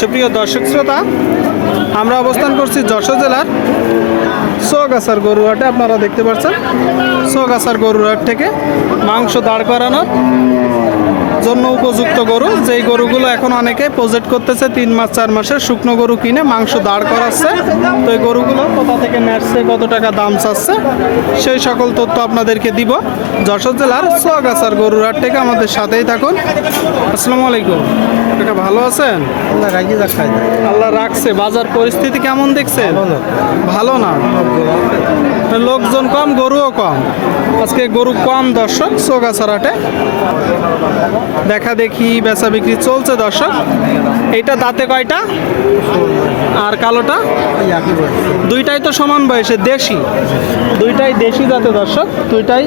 সুপ্রিয় দর্শক শ্রোতা, আমরা অবস্থান করছি যশোর জেলার সোগাছার গরুহাটে আপনারা দেখতে পাচ্ছেন, সোগাছার গরুহাট থেকে মাংস দাঁড় করানোর জন্য উপযুক্ত গরু। যেই গরুগুলো এখন অনেকে প্রজেক্ট করতেছে তিন মাস চার মাসের শুকনো গরু কিনে মাংস দাঁড় করাচ্ছে। তো এই গরুগুলো কোথা থেকে নেটছে কত টাকা দাম চাচ্ছে সেই সকল তথ্য আপনাদেরকে দিব। যশোর জেলার সোয়াগাছার গরুহাট থেকে আমাদের সাথেই থাকুন। আসসালামু আলাইকুম। এটা ভালো আছেন? আল্লাহ রাখি যা খাই আল্লাহ রাখছে। বাজার পরিস্থিতি কেমন দেখছেন? ভালো না। লোকজন কম গরুও কম। আজকে গরু কম দর্শক সোগাছারাটে দেখা দেখি বেচা বিক্রি চলছে দর্শক। এইটা দাঁতে কয়টা? আর কালোটা? দুইটাই তো সমান বয়সে দেশি। দুইটাই দেশি জাতের দর্শক। দুইটাই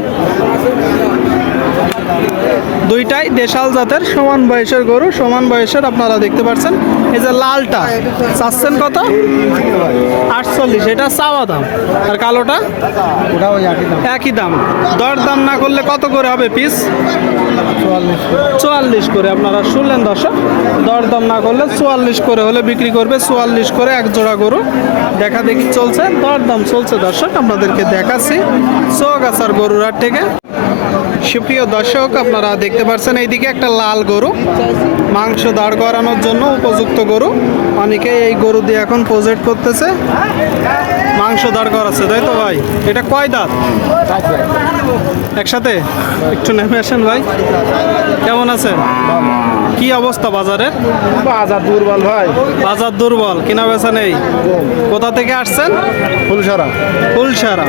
দুইটাই দেশাল জাতের সমান বয়সের গরু সমান বয়সের আপনারা দেখতে পাচ্ছেন। এই যে লালটা চাচ্ছেন কত? আটচল্লিশ এটা চাওয়া দাম। আর কালোটা? একই দাম। একই দাম। দর দাম না করলে কত করে হবে পিস চুয়াল্লিশ করে আপনারা শুনলেন দর্শক। দর দাম না করলে চুয়াল্লিশ করে হলে বিক্রি করবে। চুয়াল্লিশ করে এক জোড়া গরু দেখা দেখি চলছে। দর দাম চলছে দর্শক, আপনাদেরকে দেখাচ্ছি চৌগাছার গরুর হাট থেকে। সুপ্রিয় দর্শক, আপনারা দেখতে পাচ্ছেন এইদিকে একটা লাল গরু। মাংস দাঁড় করানোর জন্য উপযুক্ত গরু। অনেকে এই গরু দিয়ে এখন প্রজেক্ট করতেছে। মাংস দাঁড় করাচ্ছে তাই তো ভাই? এটা কয় দাঁত? একসাথে? একটু নেমে আসেন ভাই। কেমন আছেন? কি অবস্থা বাজারের? বাজার দুর্বল ভাই। বাজার দুর্বল কিনা বেচা নেই। কোথা থেকে আসছেন? ফুলসারা ফুলসারা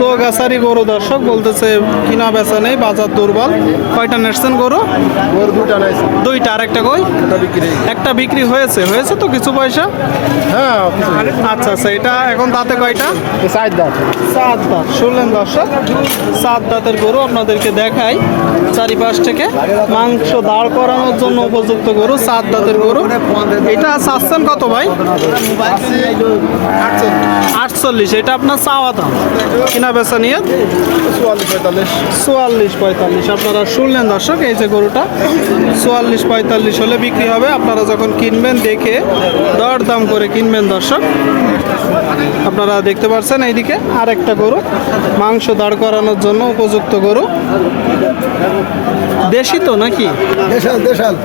সোগাছারি গরু দর্শক বলতেছে কিনা বেচা নেই বাজার দুর্বল। কয়টা নেটছেন গরু? ওর দুটা নাই দুইটা আর একটা কই একটা বিক্রি হয়েছে হয়েছে তো কিছু পয়সা? হ্যাঁ আচ্ছা আচ্ছা এটা এখন তাতে কয়টা? সাইড দাম সাত দাঁত। শুনলেন দর্শক সাত দাঁতের গরু আপনাদেরকে দেখাই চারিপাশ থেকে। মাংস দাঁড় করানোর জন্য উপযুক্ত গরু সাত দাঁতের গরু। এটা চাচ্ছেন কত ভাই? আটচল্লিশ। এটা আপনার চাওয়া দাম। কিনা বেচা নিয়ে? চুয়াল্লিশ পঁয়তাল্লিশ। চুয়াল্লিশ পঁয়তাল্লিশ। আপনারা শুনলেন দর্শক এই যে গরুটা। চুয়াল্লিশ পঁয়তাল্লিশ হলে বিক্রি হবে। আপনারা যখন কিনবেন দেখে দর দাম করে কিনবেন দর্শক। আপনারা দেখতে পাচ্ছেন এইদিকে আর একটা গরু মাংস দাঁড় করানোর জন্য উপযুক্ত গরু। দেশি তো নাকি?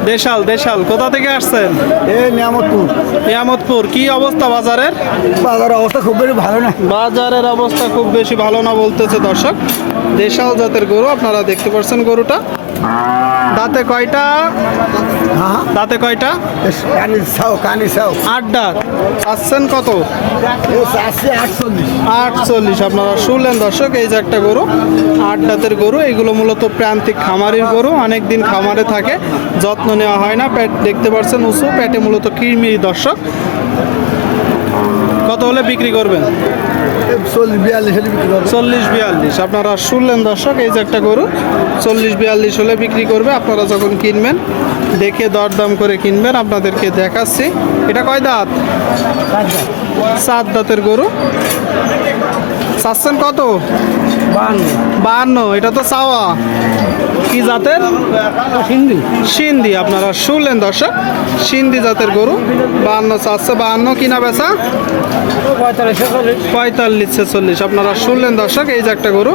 দেশাল দেশাল। কোথা থেকে আসছেন? নিয়ামতপুর। নিয়ামতপুর। কি অবস্থা বাজারের? বাজারের অবস্থা খুব বেশি ভালো না। বাজারের অবস্থা খুব বেশি ভালো না বলতেছে দর্শক। দেশাল জাতের গরু আপনারা দেখতে পাচ্ছেন গরুটা। দাঁতে কয়টা? হ্যাঁ? দাঁতে কয়টা? আট দাঁত। আসছেন কত? আটচল্লিশ। আটচল্লিশ। আপনারা শুনলেন দর্শক এই যে একটা গরু আট দাঁতের গরু এগুলো মূলত প্রান্তিক খামারের গরু অনেক দিন খামারে থাকে যত্ন নেওয়া হয় না পেট দেখতে পাচ্ছেন উঁচু পেটে মূলত কিরমিরি দর্শক। কত হলে বিক্রি করবেন? চল্লিশ বিয়াল্লিশ আপনারা শুনলেন দর্শক এই যে একটা গরু চল্লিশ বিয়াল্লিশ হলে বিক্রি করবে। আপনারা যখন কিনবেন দেখে দরদাম করে কিনবেন আপনাদেরকে দেখাচ্ছি। এটা কয় দাঁত? সাত দাঁতের গরু। চাচ্ছেন কত? বাহান্ন। এটা তো চাওয়া। কি জাতের? সিন্ধি। সিন্ধি আপনারা শুনলেন দর্শক সিন্ধি জাতের গরু বাহান্ন চারশো বাহান্ন কিনা বেচা? পঁয়তাল্লিশ ছেচল্লিশ পঁয়তাল্লিশ ছেচল্লিশ আপনারা শুনলেন দর্শক এই যে একটা গরু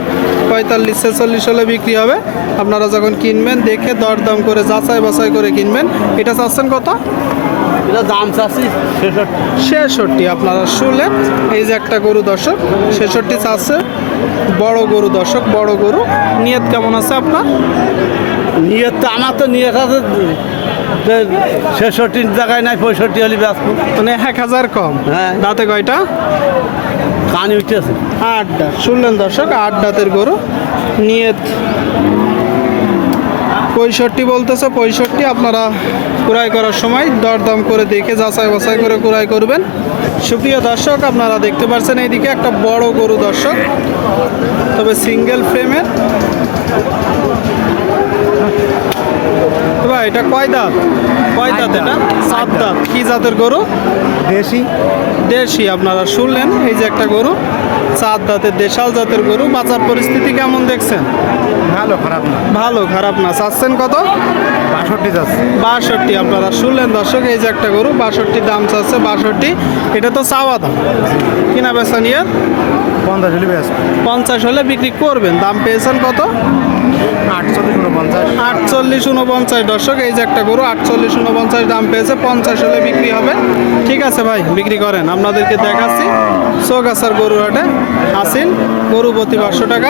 পঁয়তাল্লিশ ছেচল্লিশ হলে বিক্রি হবে। আপনারা যখন কিনবেন দেখে দরদাম করে যাচাই বাছাই করে কিনবেন। এটা চাচ্ছেন কত? এটা দাম চাচ্ছি ছেষট্টি ছেষট্টি আপনারা শুনলেন? এই যে একটা গরু দর্শক ছেষট্টি চাচ্ছে। বড় গরু দর্শক বড় গরু। নিয়ত কেমন আছে আপনার? নিয়ে তো আমার তো নিয়ে আছে। ছেষট্টির জায়গায় নাই পঁয়ষট্টি হলে ব্যস্ত মানে এক হাজার কম। হ্যাঁ। দাঁতে কয়টা? কানি উঠতেছে। আট শুনলেন দর্শক আট দাঁতের গরু। নিয়ত পঁয়ষট্টি বলতেছে পঁয়ষট্টি আপনারা ক্রয় করার সময় দরদাম করে দেখে যাচাই বাছাই করে ক্রয় করবেন। সুপ্রিয় দর্শক আপনারা দেখতে পাচ্ছেন এইদিকে একটা বড় গরু দর্শক তবে সিঙ্গেল ফ্রেমের ভাই এটা কয় দাঁত? কয় দাঁত এটা? সাত দাঁত। কি জাতের গরু? দেশি। দেশি আপনারা শুনলেন এই যে একটা গরু চার দাঁতের দেশাল জাতের গরু। বাজার পরিস্থিতি কেমন দেখছেন? ভালো খারাপ না। ভালো খারাপ না। চাচ্ছেন কত? বাষট্টি যাচ্ছে বাষট্টি আপনারা শুনলেন দর্শক এই যে একটা গরু বাষট্টি দাম চাচ্ছে বাষট্টি। এটা তো চাওয়া দাম। কিনা বেচা নিয়ে? পঞ্চাশ হলে বেশ পঞ্চাশ হলে বিক্রি করবেন। দাম পেয়েছেন কত? আটচল্লিশ উনপঞ্চাশ। আটচল্লিশ উনপঞ্চাশ। দর্শক এই যে একটা গরু আটচল্লিশ উনপঞ্চাশ দাম পেয়েছে পঞ্চাশ হলে বিক্রি হবে। ঠিক আছে ভাই বিক্রি করেন। আপনাদেরকে দেখাচ্ছি। চোখ আসার গরু হাটে আসিন গরু প্রতি পাঁচশো টাকা।